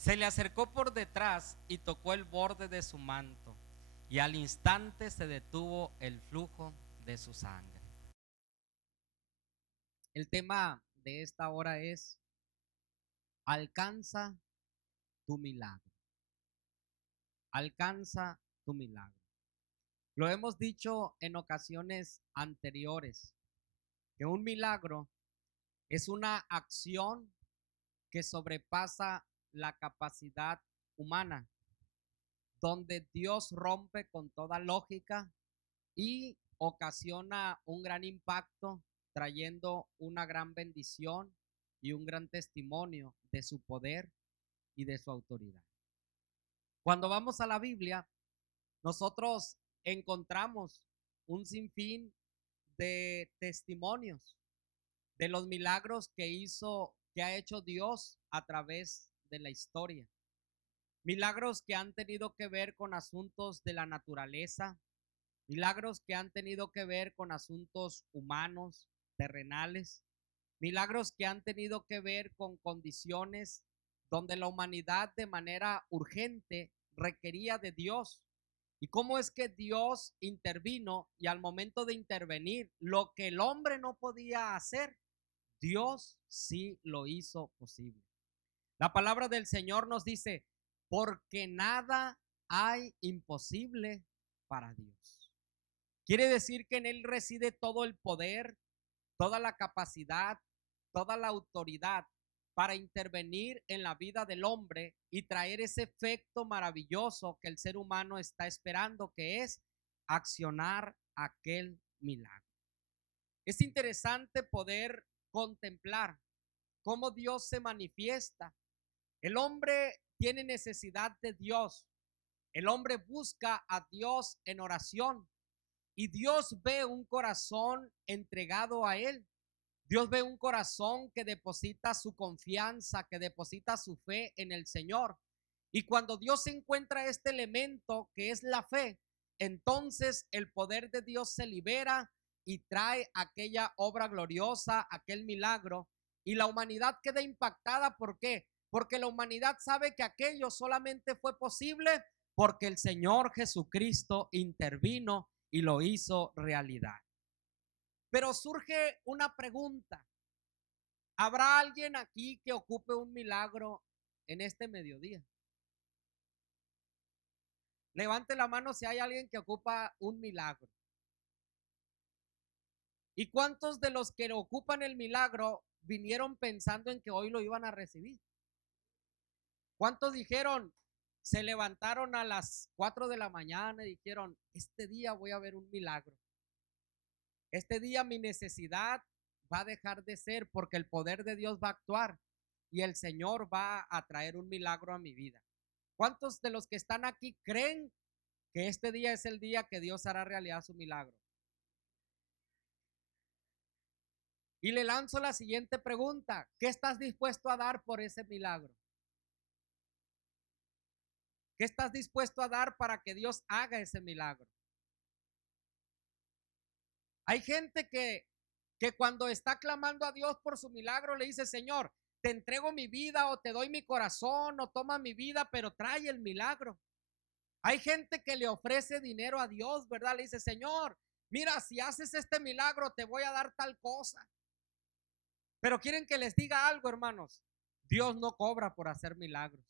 Se le acercó por detrás y tocó el borde de su manto, y al instante se detuvo el flujo de su sangre. El tema de esta hora es: alcanza tu milagro. Alcanza tu milagro. Lo hemos dicho en ocasiones anteriores, que un milagro es una acción que sobrepasa la capacidad humana, donde Dios rompe con toda lógica y ocasiona un gran impacto, trayendo una gran bendición y un gran testimonio de su poder y de su autoridad. Cuando vamos a la Biblia, nosotros encontramos un sinfín de testimonios de los milagros que ha hecho Dios a través de la historia. Milagros que han tenido que ver con asuntos de la naturaleza, milagros que han tenido que ver con asuntos humanos, terrenales, milagros que han tenido que ver con condiciones donde la humanidad de manera urgente requería de Dios. ¿Y cómo es que Dios intervino? Y al momento de intervenir, lo que el hombre no podía hacer, Dios sí lo hizo posible. La palabra del Señor nos dice: porque nada hay imposible para Dios. Quiere decir que en Él reside todo el poder, toda la capacidad, toda la autoridad para intervenir en la vida del hombre y traer ese efecto maravilloso que el ser humano está esperando, que es accionar aquel milagro. Es interesante poder contemplar cómo Dios se manifiesta. El hombre tiene necesidad de Dios. El hombre busca a Dios en oración y Dios ve un corazón entregado a Él. Dios ve un corazón que deposita su confianza, que deposita su fe en el Señor. Y cuando Dios encuentra este elemento que es la fe, entonces el poder de Dios se libera y trae aquella obra gloriosa, aquel milagro, y la humanidad queda impactada. ¿Por qué? Porque la humanidad sabe que aquello solamente fue posible porque el Señor Jesucristo intervino y lo hizo realidad. Pero surge una pregunta: ¿habrá alguien aquí que ocupe un milagro en este mediodía? Levante la mano si hay alguien que ocupa un milagro. ¿Y cuántos de los que ocupan el milagro vinieron pensando en que hoy lo iban a recibir? ¿Cuántos dijeron, se levantaron a las 4 de la mañana y dijeron: este día voy a ver un milagro? Este día mi necesidad va a dejar de ser porque el poder de Dios va a actuar y el Señor va a traer un milagro a mi vida. ¿Cuántos de los que están aquí creen que este día es el día que Dios hará realidad su milagro? Y le lanzo la siguiente pregunta: ¿qué estás dispuesto a dar por ese milagro? ¿Qué estás dispuesto a dar para que Dios haga ese milagro? Hay gente que cuando está clamando a Dios por su milagro le dice: Señor, te entrego mi vida, o te doy mi corazón, o toma mi vida, pero trae el milagro. Hay gente que le ofrece dinero a Dios, ¿verdad? Le dice: Señor, mira, si haces este milagro te voy a dar tal cosa. Pero quieren que les diga algo, hermanos: Dios no cobra por hacer milagros.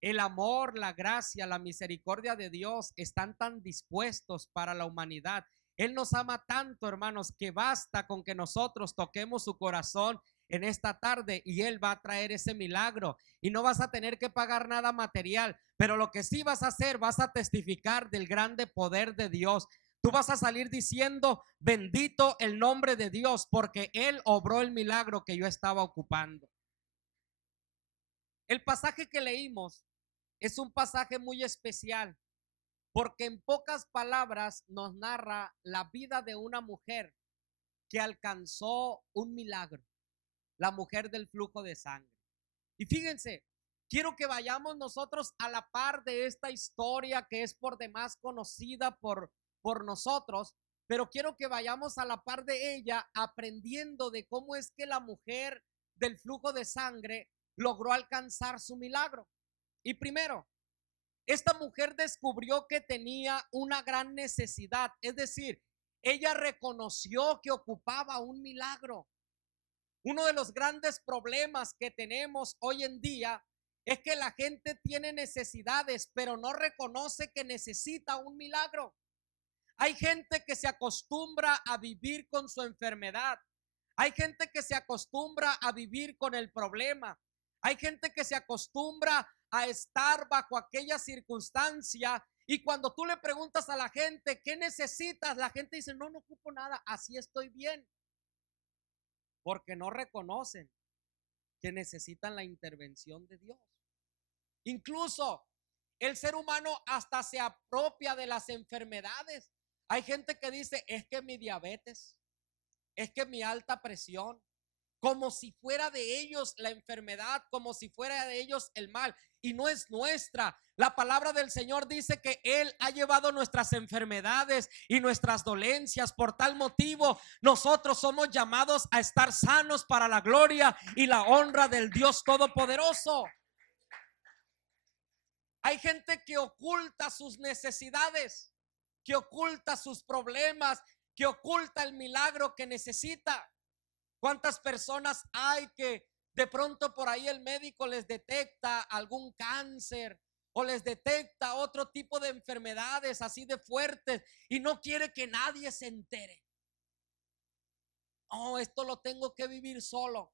El amor, la gracia, la misericordia de Dios están tan dispuestos para la humanidad. Él nos ama tanto, hermanos, que basta con que nosotros toquemos su corazón en esta tarde y Él va a traer ese milagro. Y no vas a tener que pagar nada material, pero lo que sí vas a hacer, vas a testificar del grande poder de Dios. Tú vas a salir diciendo: bendito el nombre de Dios, porque Él obró el milagro que yo estaba ocupando. El pasaje que leímos es un pasaje muy especial, porque en pocas palabras nos narra la vida de una mujer que alcanzó un milagro, la mujer del flujo de sangre. Y fíjense, quiero que vayamos nosotros a la par de esta historia que es por demás conocida por nosotros, pero quiero que vayamos a la par de ella aprendiendo de cómo es que la mujer del flujo de sangre logró alcanzar su milagro. Y primero, esta mujer descubrió que tenía una gran necesidad, es decir, ella reconoció que ocupaba un milagro. Uno de los grandes problemas que tenemos hoy en día es que la gente tiene necesidades, pero no reconoce que necesita un milagro. Hay gente que se acostumbra a vivir con su enfermedad. Hay gente que se acostumbra a vivir con el problema. Hay gente que se acostumbra a estar bajo aquella circunstancia, y cuando tú le preguntas a la gente, ¿qué necesitas? La gente dice, no, no ocupo nada, así estoy bien. Porque no reconocen que necesitan la intervención de Dios. Incluso el ser humano hasta se apropia de las enfermedades. Hay gente que dice, es que mi diabetes, es que mi alta presión, como si fuera de ellos la enfermedad, como si fuera de ellos el mal, y no es nuestra. La palabra del Señor dice que Él ha llevado nuestras enfermedades y nuestras dolencias. Por tal motivo, nosotros somos llamados a estar sanos para la gloria y la honra del Dios Todopoderoso. Hay gente que oculta sus necesidades, que oculta sus problemas, que oculta el milagro que necesita. ¿Cuántas personas hay que de pronto por ahí el médico les detecta algún cáncer o les detecta otro tipo de enfermedades así de fuertes y no quiere que nadie se entere? Oh, esto lo tengo que vivir solo.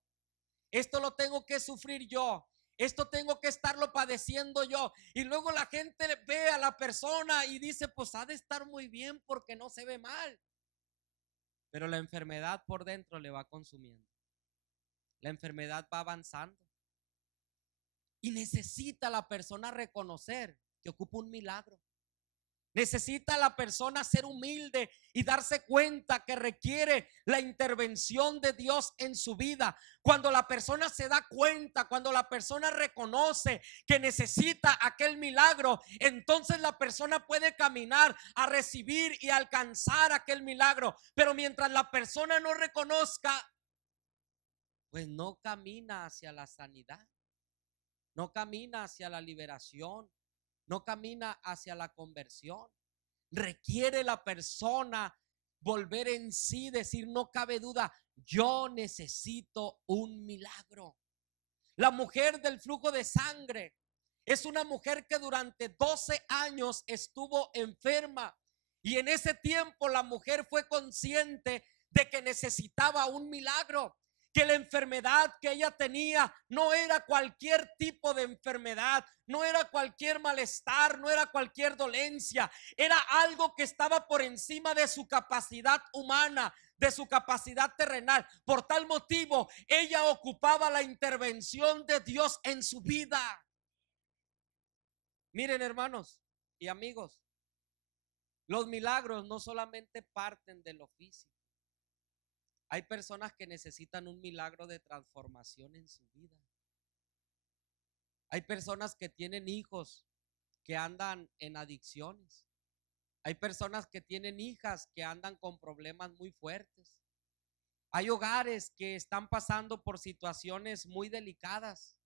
Esto lo tengo que sufrir yo. Esto tengo que estarlo padeciendo yo. Y luego la gente ve a la persona y dice, pues ha de estar muy bien porque no se ve mal. Pero la enfermedad por dentro le va consumiendo. La enfermedad va avanzando. Y necesita la persona reconocer que ocupa un milagro. Necesita la persona ser humilde y darse cuenta que requiere la intervención de Dios en su vida. Cuando la persona se da cuenta, cuando la persona reconoce que necesita aquel milagro, entonces la persona puede caminar a recibir y alcanzar aquel milagro. Pero mientras la persona no reconozca, pues no camina hacia la sanidad, no camina hacia la liberación, no camina hacia la conversión. Requiere la persona volver en sí, decir, no cabe duda, yo necesito un milagro. La mujer del flujo de sangre es una mujer que durante 12 años estuvo enferma, y en ese tiempo la mujer fue consciente de que necesitaba un milagro, que la enfermedad que ella tenía no era cualquier tipo de enfermedad, no era cualquier malestar, no era cualquier dolencia, era algo que estaba por encima de su capacidad humana, de su capacidad terrenal. Por tal motivo, ella ocupaba la intervención de Dios en su vida. Miren, hermanos y amigos, los milagros no solamente parten de lo físico. Hay personas que necesitan un milagro de transformación en su vida. Hay personas que tienen hijos que andan en adicciones. Hay personas que tienen hijas que andan con problemas muy fuertes. Hay hogares que están pasando por situaciones muy delicadas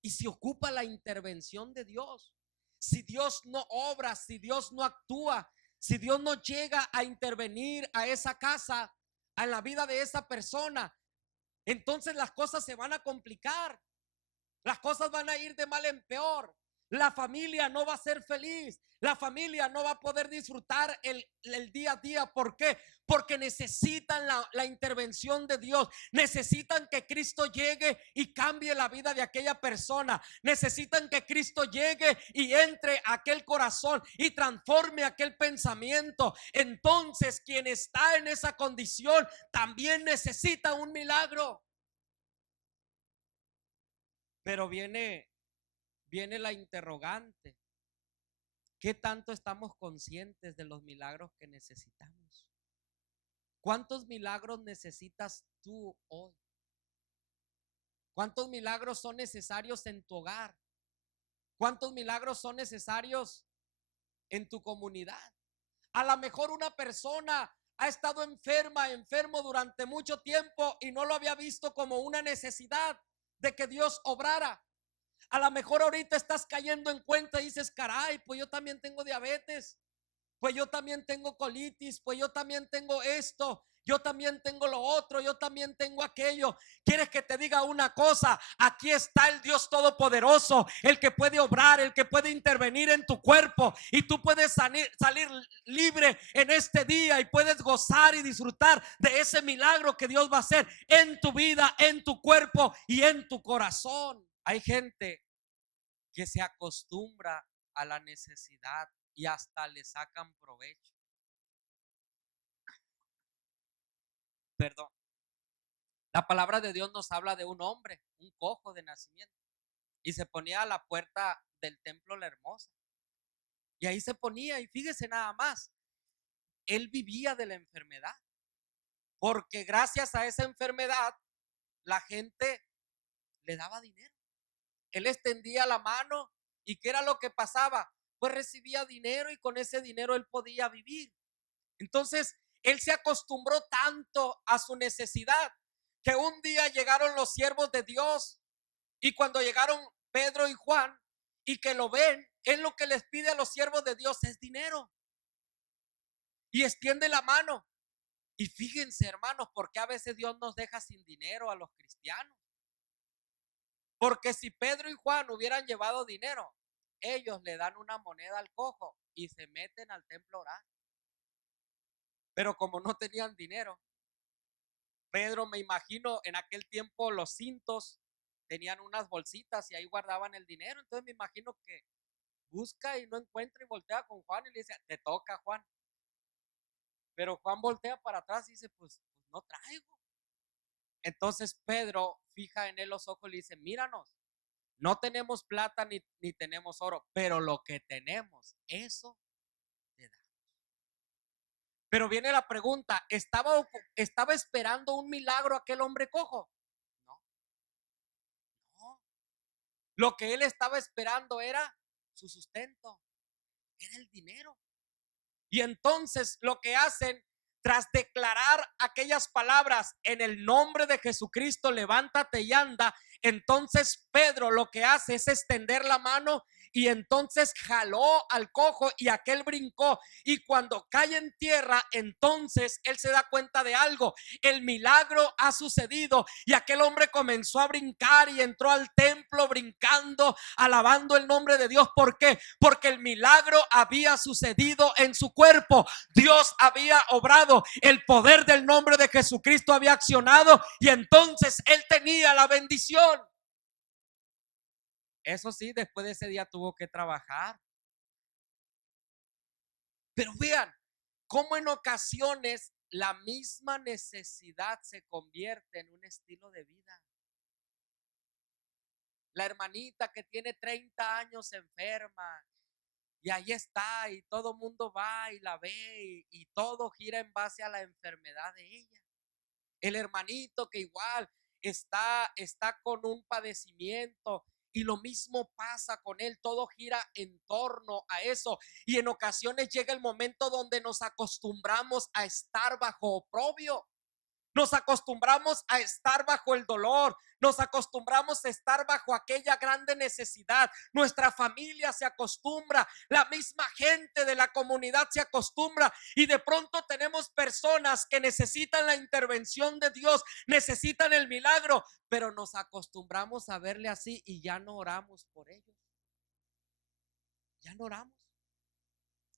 y se ocupa la intervención de Dios. Si Dios no obra, si Dios no actúa, si Dios no llega a intervenir a esa casa, a la vida de esa persona, entonces las cosas se van a complicar. Las cosas van a ir de mal en peor. La familia no va a ser feliz. La familia no va a poder disfrutar el día a día. ¿Por qué? Porque necesitan la intervención de Dios. Necesitan que Cristo llegue y cambie la vida de aquella persona. Necesitan que Cristo llegue y entre a aquel corazón y transforme aquel pensamiento. Entonces, quien está en esa condición también necesita un milagro. Pero viene la interrogante: ¿qué tanto estamos conscientes de los milagros que necesitamos? ¿Cuántos milagros necesitas tú hoy? ¿Cuántos milagros son necesarios en tu hogar? ¿Cuántos milagros son necesarios en tu comunidad? A lo mejor una persona ha estado enfermo durante mucho tiempo y no lo había visto como una necesidad. de que Dios obrara. A lo mejor ahorita estás cayendo en cuenta y dices, caray, pues yo también tengo diabetes, pues yo también tengo colitis, pues yo también tengo esto, yo también tengo lo otro, yo también tengo aquello. ¿Quieres que te diga una cosa? Aquí está el Dios Todopoderoso, el que puede obrar, el que puede intervenir en tu cuerpo, y tú puedes salir libre en este día y puedes gozar y disfrutar de ese milagro que Dios va a hacer en tu vida, en tu cuerpo y en tu corazón. Hay gente que se acostumbra a la necesidad y hasta le sacan provecho. Perdón. La palabra de Dios nos habla de un hombre, un cojo de nacimiento, y se ponía a la puerta del templo La Hermosa. Y ahí se ponía, y fíjese nada más, él vivía de la enfermedad, porque gracias a esa enfermedad la gente le daba dinero. Él extendía la mano, y ¿qué era lo que pasaba? Pues recibía dinero, y con ese dinero él podía vivir. Entonces, él se acostumbró tanto a su necesidad que un día llegaron los siervos de Dios, y cuando llegaron Pedro y Juan y que lo ven, él lo que les pide a los siervos de Dios es dinero, y extiende la mano. Y fíjense, hermanos, porque a veces Dios nos deja sin dinero a los cristianos. Porque si Pedro y Juan hubieran llevado dinero, ellos le dan una moneda al cojo y se meten al templo a orar. Pero como no tenían dinero, Pedro, me imagino, en aquel tiempo los cintos tenían unas bolsitas y ahí guardaban el dinero. Entonces me imagino que busca y no encuentra, y voltea con Juan y le dice, te toca, Juan. Pero Juan voltea para atrás y dice, pues no traigo. Entonces Pedro fija en él los ojos y le dice, míranos, no tenemos plata ni tenemos oro, pero lo que tenemos, eso te da. Pero viene la pregunta, ¿estaba esperando un milagro aquel hombre cojo? No, no. Lo que él estaba esperando era su sustento, era el dinero. Y entonces lo que hacen, tras declarar aquellas palabras, en el nombre de Jesucristo, levántate y anda, entonces Pedro lo que hace es extender la mano, y entonces jaló al cojo y aquel brincó, y cuando cae en tierra, entonces él se da cuenta de algo: el milagro ha sucedido, y aquel hombre comenzó a brincar y entró al templo brincando, alabando el nombre de Dios. ¿Por qué? Porque el milagro había sucedido en su cuerpo. Dios había obrado, el poder del nombre de Jesucristo había accionado, y entonces él tenía la bendición. Eso sí, después de ese día tuvo que trabajar. Pero vean cómo en ocasiones la misma necesidad se convierte en un estilo de vida. La hermanita que tiene 30 años enferma, y ahí está, y todo el mundo va y la ve, y todo gira en base a la enfermedad de ella. El hermanito que igual está con un padecimiento, y lo mismo pasa con él, todo gira en torno a eso. Y en ocasiones llega el momento donde nos acostumbramos a estar bajo oprobio. Nos acostumbramos a estar bajo el dolor, nos acostumbramos a estar bajo aquella grande necesidad. Nuestra familia se acostumbra, la misma gente de la comunidad se acostumbra, y de pronto tenemos personas que necesitan la intervención de Dios, necesitan el milagro, pero nos acostumbramos a verle así y ya no oramos por ellos. Ya no oramos.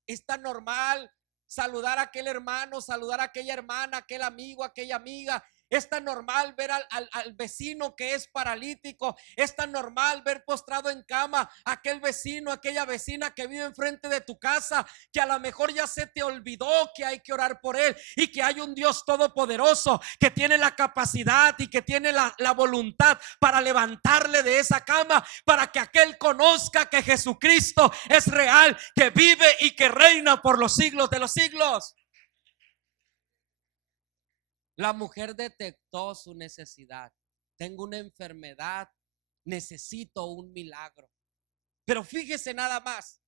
Es tan normal saludar a aquel hermano, saludar a aquella hermana, aquel amigo, aquella amiga. Es tan normal ver al vecino que es paralítico. Es tan normal ver postrado en cama a aquel vecino, aquella vecina que vive enfrente de tu casa, que a lo mejor ya se te olvidó que hay que orar por él, y que hay un Dios todopoderoso que tiene la capacidad y que tiene la voluntad para levantarle de esa cama, para que aquel conozca que Jesucristo es real, que vive y que reina por los siglos de los siglos. La mujer detectó su necesidad. Tengo una enfermedad, necesito un milagro. Pero fíjese nada más,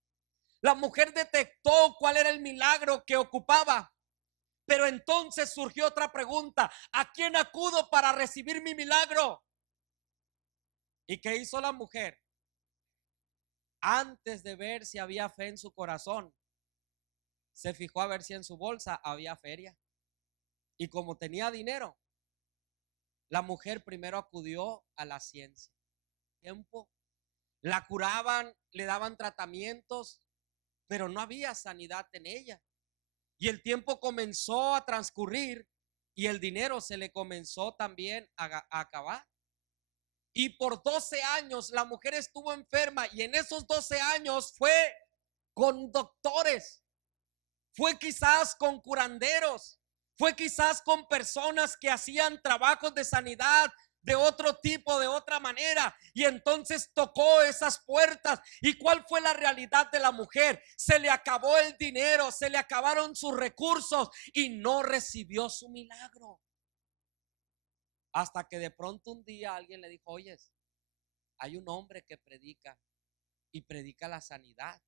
la mujer detectó cuál era el milagro que ocupaba. Pero entonces surgió otra pregunta: ¿a quién acudo para recibir mi milagro? ¿Y qué hizo la mujer? Antes de ver si había fe en su corazón, se fijó a ver si en su bolsa había feria. Y como tenía dinero, la mujer primero acudió a la ciencia. Tiempo, la curaban, le daban tratamientos, pero no había sanidad en ella. Y el tiempo comenzó a transcurrir y el dinero se le comenzó también a acabar. Y por 12 años la mujer estuvo enferma, y en esos 12 años fue con doctores, fue quizás con curanderos, fue quizás con personas que hacían trabajos de sanidad de otro tipo, de otra manera, y entonces tocó esas puertas. ¿Y cuál fue la realidad de la mujer? Se le acabó el dinero, se le acabaron sus recursos y no recibió su milagro. Hasta que de pronto un día alguien le dijo: oye, hay un hombre que predica y predica la sanidad.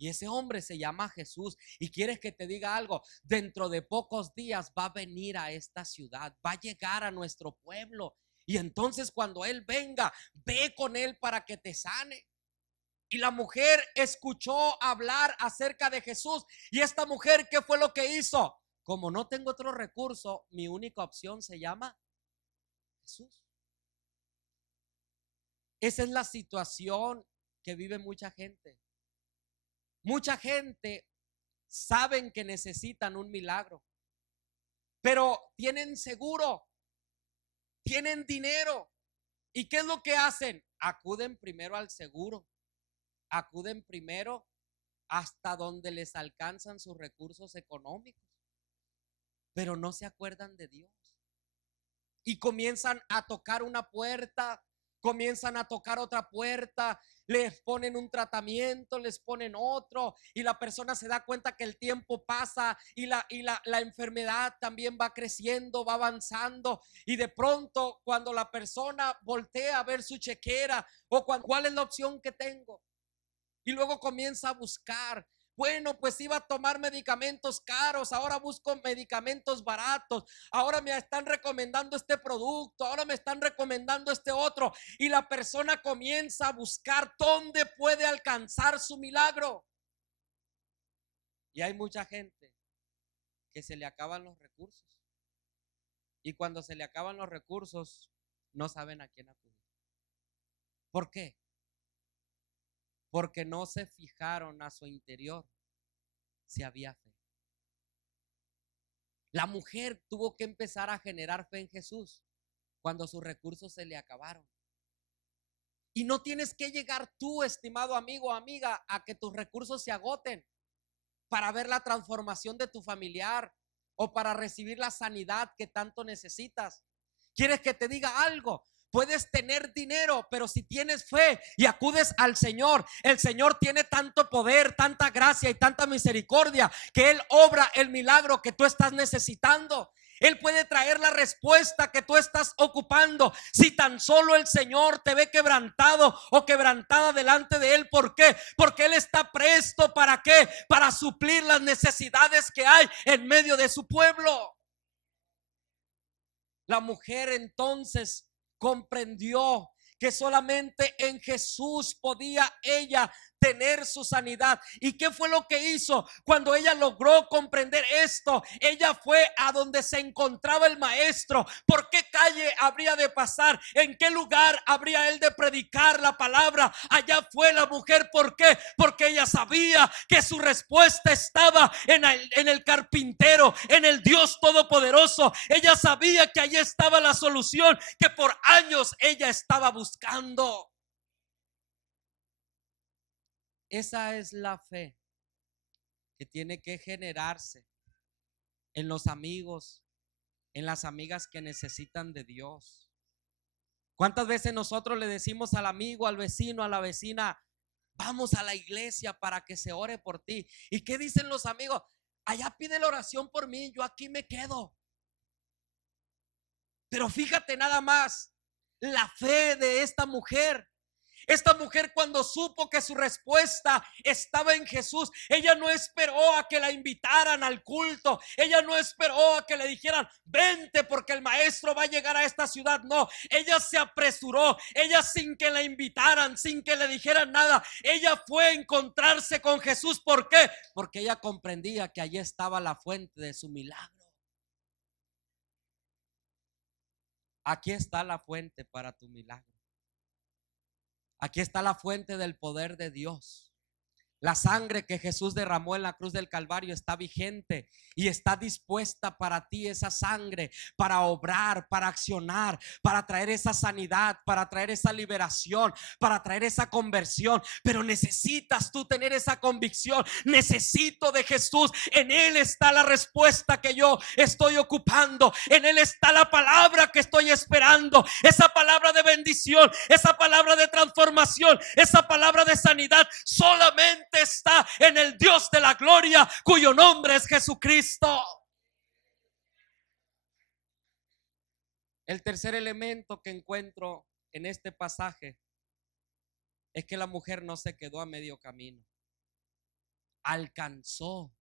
Y ese hombre se llama Jesús. Y quieres que te diga algo, dentro de pocos días va a venir a esta ciudad, va a llegar a nuestro pueblo. Y entonces cuando él venga, ve con él para que te sane. Y la mujer escuchó hablar acerca de Jesús. Y esta mujer, ¿qué fue lo que hizo? Como no tengo otro recurso, mi única opción se llama Jesús. Esa es la situación que vive mucha gente. Mucha gente saben que necesitan un milagro, pero tienen seguro, tienen dinero. ¿Y qué es lo que hacen? Acuden primero al seguro, acuden primero hasta donde les alcanzan sus recursos económicos, pero no se acuerdan de Dios. Y comienzan a tocar una puerta, comienzan a tocar otra puerta, les ponen un tratamiento, les ponen otro, y la persona se da cuenta que el tiempo pasa y la enfermedad también va creciendo, va avanzando, y de pronto cuando la persona voltea a ver su chequera o cuál es la opción que tengo, y luego comienza a buscar. Bueno, pues iba a tomar medicamentos caros, ahora busco medicamentos baratos, ahora me están recomendando este producto, ahora me están recomendando este otro, y la persona comienza a buscar dónde puede alcanzar su milagro. Y hay mucha gente que se le acaban los recursos, y cuando se le acaban los recursos no saben a quién acudir. ¿Por qué? Porque no se fijaron a su interior si había fe. La mujer tuvo que empezar a generar fe en Jesús cuando sus recursos se le acabaron. Y no tienes que llegar tú, estimado amigo o amiga, a que tus recursos se agoten para ver la transformación de tu familiar o para recibir la sanidad que tanto necesitas. ¿Quieres que te diga algo? Puedes tener dinero, pero si tienes fe y acudes al Señor, el Señor tiene tanto poder, tanta gracia y tanta misericordia que Él obra el milagro que tú estás necesitando. Él puede traer la respuesta que tú estás ocupando si tan solo el Señor te ve quebrantado o quebrantada delante de Él. ¿Por qué? Porque Él está presto. ¿Para qué? Para suplir las necesidades que hay en medio de su pueblo. La mujer entonces comprendió que solamente en Jesús podía ella tener su sanidad. ¿Y qué fue lo que hizo? Cuando ella logró comprender esto, ella fue a donde se encontraba el maestro. ¿Por qué calle habría de pasar? ¿En qué lugar habría él de predicar la palabra? Allá fue la mujer. ¿Por qué? Porque ella sabía que su respuesta estaba en el carpintero, en el Dios todopoderoso. Ella sabía que allí estaba la solución que por años ella estaba buscando. Esa es la fe que tiene que generarse en los amigos, en las amigas que necesitan de Dios. ¿Cuántas veces nosotros le decimos al amigo, al vecino, a la vecina: vamos a la iglesia para que se ore por ti? ¿Y qué dicen los amigos? Allá pide la oración por mí, yo aquí me quedo. Pero fíjate nada más, la fe de esta mujer. Esta mujer, cuando supo que su respuesta estaba en Jesús, ella no esperó a que la invitaran al culto. Ella no esperó a que le dijeran: vente porque el maestro va a llegar a esta ciudad. No, ella se apresuró. Ella, sin que la invitaran, sin que le dijeran nada, ella fue a encontrarse con Jesús. ¿Por qué? Porque ella comprendía que allí estaba la fuente de su milagro. Aquí está la fuente para tu milagro. Aquí está la fuente del poder de Dios. La sangre que Jesús derramó en la cruz del Calvario está vigente y está dispuesta para ti, esa sangre, para obrar, para accionar, para traer esa sanidad, para traer esa liberación, para traer esa conversión. Pero necesitas tú tener esa convicción. Necesito de Jesús. En Él está la respuesta que yo estoy ocupando. En Él está la palabra que estoy esperando. Esa palabra de bendición, esa palabra de transformación, esa palabra de sanidad solamente está en el Dios de la gloria, cuyo nombre es Jesucristo. El tercer elemento que encuentro en este pasaje es que la mujer no se quedó a medio camino, alcanzó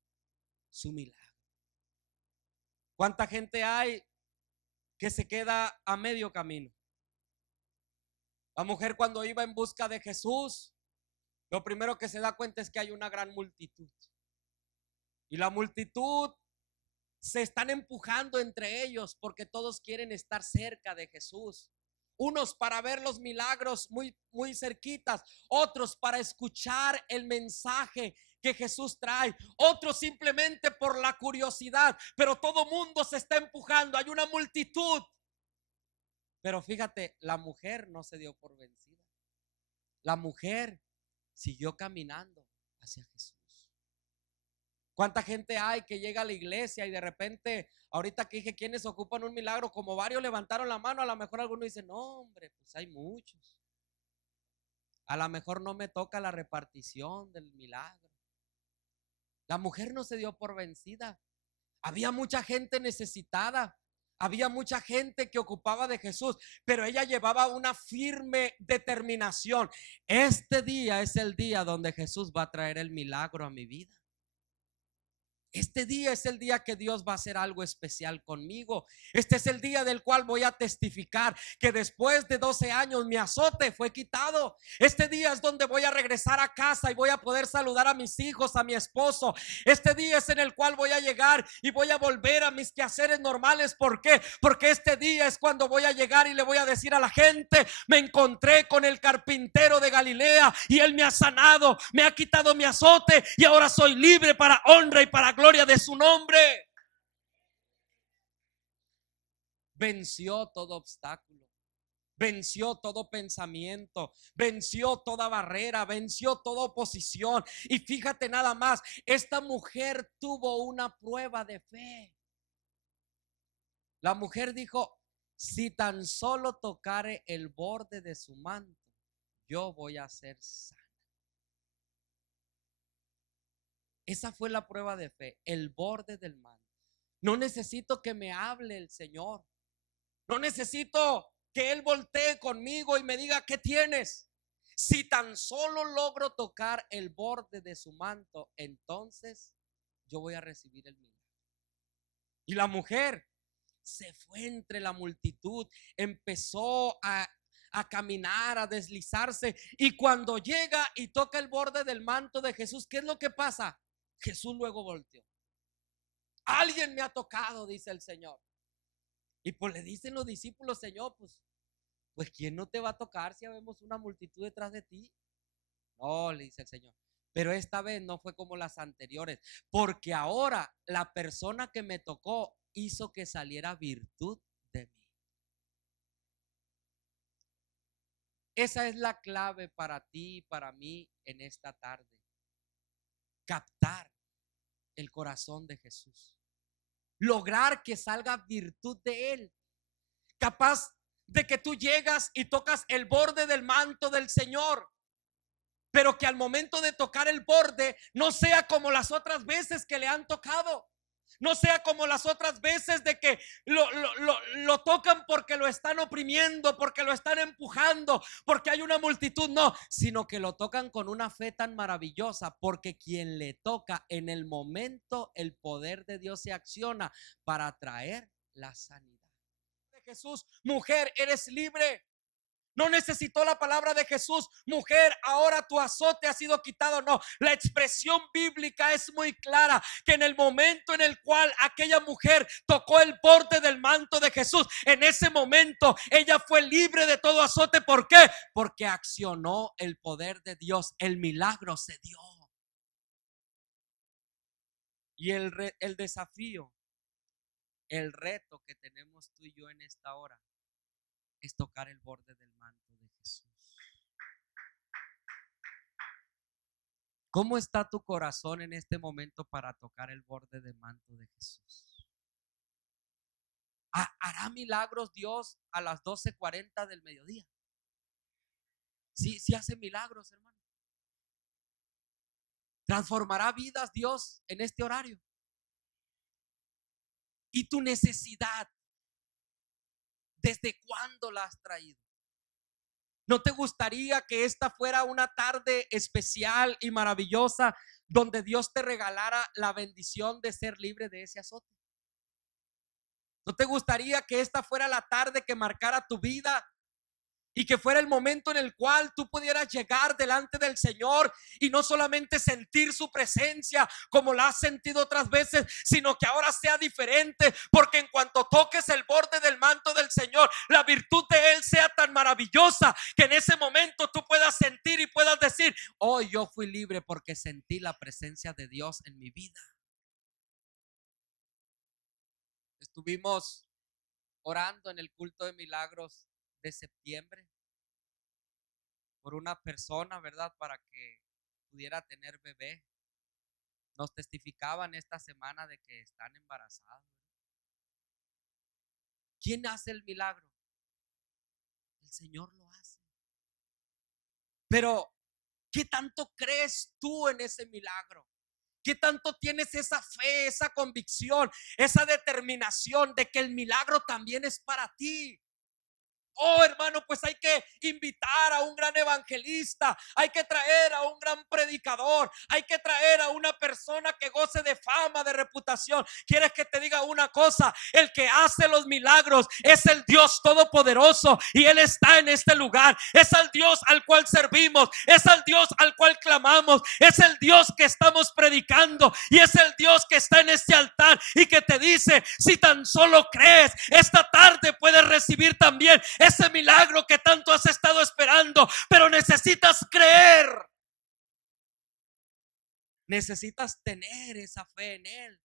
su milagro. ¿Cuánta gente hay que se queda a medio camino? La mujer, cuando iba en busca de Jesús, lo primero que se da cuenta es que hay una gran multitud. Y la multitud se están empujando entre ellos porque todos quieren estar cerca de Jesús. Unos para ver los milagros muy cerquitas, otros para escuchar el mensaje que Jesús trae, otros simplemente por la curiosidad, pero todo mundo se está empujando, hay una multitud. Pero fíjate, la mujer no se dio por vencida. La mujer siguió caminando hacia Jesús. ¿Cuánta gente hay que llega a la iglesia y de repente, ahorita que dije quiénes ocupan un milagro, como varios levantaron la mano, a lo mejor alguno dice: no, hombre, pues hay muchos. A lo mejor no me toca la repartición del milagro. La mujer no se dio por vencida. Había mucha gente necesitada. Había mucha gente que ocupaba de Jesús, pero ella llevaba una firme determinación. Este día es el día donde Jesús va a traer el milagro a mi vida. Este día es el día que Dios va a hacer algo especial conmigo. Este es el día del cual voy a testificar que después de 12 años mi azote fue quitado. Este día es donde voy a regresar a casa y voy a poder saludar a mis hijos, a mi esposo. Este día es en el cual voy a llegar y voy a volver a mis quehaceres normales. ¿Por qué? Porque este día es cuando voy a llegar y le voy a decir a la gente: me encontré con el carpintero de Galilea y él me ha sanado, me ha quitado mi azote y ahora soy libre para honra y para gloria de su nombre. Venció todo obstáculo, venció todo pensamiento, venció toda barrera, venció toda oposición. Y fíjate nada más, esta mujer tuvo una prueba de fe. La mujer dijo: si tan solo tocare el borde de su manto, yo voy a ser sana. Esa fue la prueba de fe, el borde del manto. No necesito que me hable el Señor. No necesito que Él voltee conmigo y me diga: ¿qué tienes? Si tan solo logro tocar el borde de su manto, entonces yo voy a recibir el milagro. Y la mujer se fue entre la multitud, empezó a caminar, a deslizarse. Y cuando llega y toca el borde del manto de Jesús, ¿qué es lo que pasa? Jesús luego volteó. Alguien me ha tocado, dice el Señor. Y pues le dicen los discípulos: Señor, pues ¿quién no te va a tocar si vemos una multitud detrás de ti? No, le dice el Señor. Pero esta vez no fue como las anteriores, porque ahora la persona que me tocó hizo que saliera virtud de mí. Esa es la clave para ti y para mí en esta tarde. Captar el corazón de Jesús. Lograr que salga virtud de Él. Capaz de que tú llegas y tocas el borde del manto del Señor, pero que al momento de tocar el borde no sea como las otras veces que le han tocado. No sea como las otras veces de que lo tocan porque lo están oprimiendo, porque lo están empujando, porque hay una multitud. No, sino que lo tocan con una fe tan maravillosa, porque quien le toca en el momento, el poder de Dios se acciona para traer la sanidad. De Jesús, mujer, eres libre. No necesitó la palabra de Jesús, mujer, ahora tu azote ha sido quitado. No, la expresión bíblica es muy clara, que en el momento en el cual aquella mujer tocó el borde del manto de Jesús, en ese momento ella fue libre de todo azote. ¿Por qué? Porque accionó el poder de Dios, el milagro se dio. Y el desafío, el reto que tenemos tú y yo en esta hora es tocar el borde del manto de Jesús. ¿Cómo está tu corazón en este momento para tocar el borde del manto de Jesús? ¿Hará milagros Dios a las 12:40 del mediodía? Sí, sí hace milagros, hermano. ¿Transformará vidas Dios en este horario? ¿Y tu necesidad, desde cuándo la has traído? ¿No te gustaría que esta fuera una tarde especial y maravillosa donde Dios te regalara la bendición de ser libre de ese azote? ¿No te gustaría que esta fuera la tarde que marcara tu vida y que fuera el momento en el cual tú pudieras llegar delante del Señor y no solamente sentir su presencia como la has sentido otras veces, sino que ahora sea diferente, porque en cuanto toques el borde del manto del Señor, la virtud de Él sea tan maravillosa que en ese momento tú puedas sentir y puedas decir: hoy yo fui libre porque sentí la presencia de Dios en mi vida. Estuvimos orando en el culto de milagros de septiembre por una persona, ¿verdad? Para que pudiera tener bebé. Nos testificaban esta semana de que están embarazados. ¿Quién hace el milagro? El Señor lo hace. Pero ¿qué tanto crees tú en ese milagro? ¿Qué tanto tienes esa fe, esa convicción, esa determinación de que el milagro también es para ti? Oh, hermano, pues hay que invitar a un gran evangelista, hay que traer a un gran predicador, hay que traer a una persona que goce de fama, de reputación. ¿Quieres que te diga una cosa? El que hace los milagros es el Dios todopoderoso y Él está en este lugar. Es el Dios al cual servimos, es el Dios al cual clamamos, es el Dios que estamos predicando y es el Dios que está en este altar y que te dice: si tan solo crees, esta tarde puedes recibir también ese milagro que tanto has estado esperando. Pero necesitas creer, necesitas tener esa fe en Él,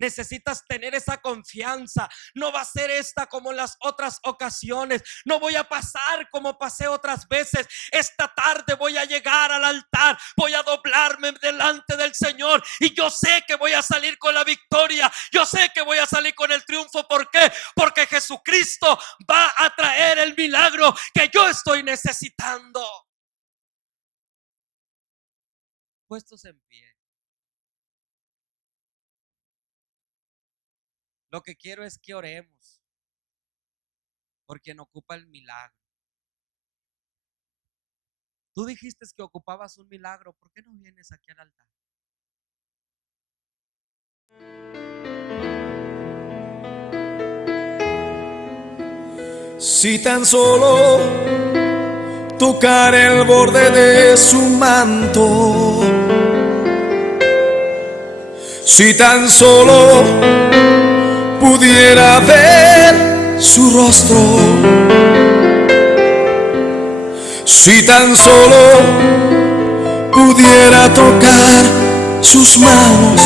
necesitas tener esa confianza. No va a ser esta como en las otras ocasiones, no voy a pasar como pasé otras veces. Esta tarde voy a llegar al altar, voy a doblarme delante del Señor y yo sé que voy a salir con la victoria, yo sé que voy a salir con el triunfo. ¿Por qué? Porque Jesucristo va a traer el milagro que yo estoy necesitando. Puestos en pie, lo que quiero es que oremos por quien ocupa el milagro. Tú dijiste que ocupabas un milagro, ¿por qué no vienes aquí al altar? Si tan solo tocar el borde de su manto, si tan solo pudiera ver su rostro, si tan solo pudiera tocar sus manos,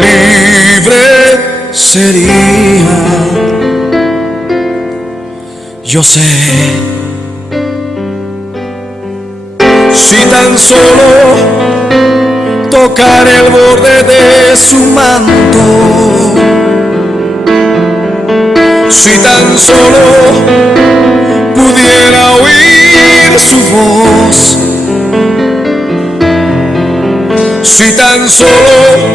libre sería. Yo sé, si tan solo tocar el borde de su manto, si tan solo pudiera oír su voz, si tan solo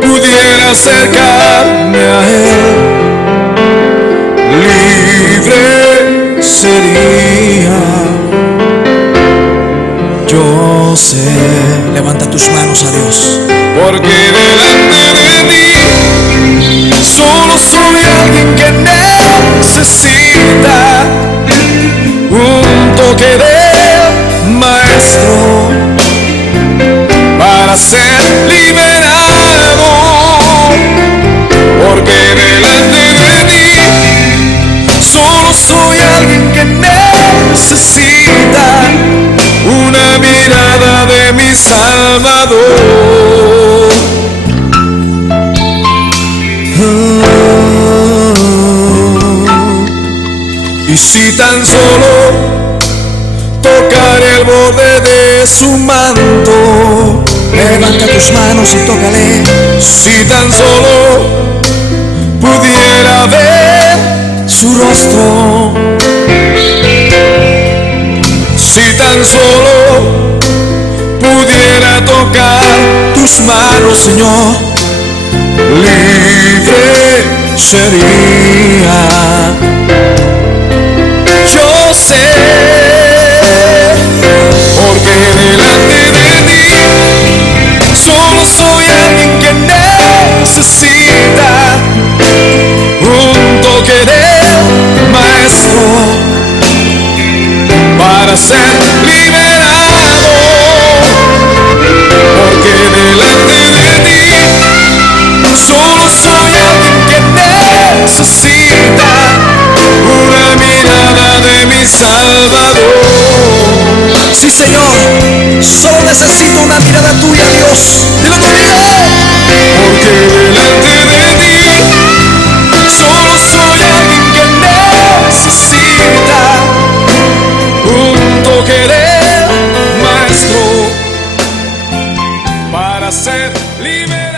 pudiera acercarme a Él, libre sería. Yo sé, Levanta tus manos a Dios. porque delante de mí solo soy alguien que necesita un toque de maestro para ser liberado. Porque delante de mí solo soy alguien que necesita una mirada de mi Salvador. Y si tan solo tocar el borde de su manto, Levanta tus manos y tócale. si tan solo pudiera ver su rostro, si tan solo pudiera tocar tus manos, Señor, libre sería. Yo sé, porque delante de ti solo soy alguien que necesita un toque de maestro para ser liberado. Porque delante de ti solo soy alguien que necesita una mirada de mi Salvador. Sí, Señor, solo necesito una mirada tuya, Dios. Dilo conmigo. Porque delante de ti solo soy alguien que necesita un toque de maestro para ser libre.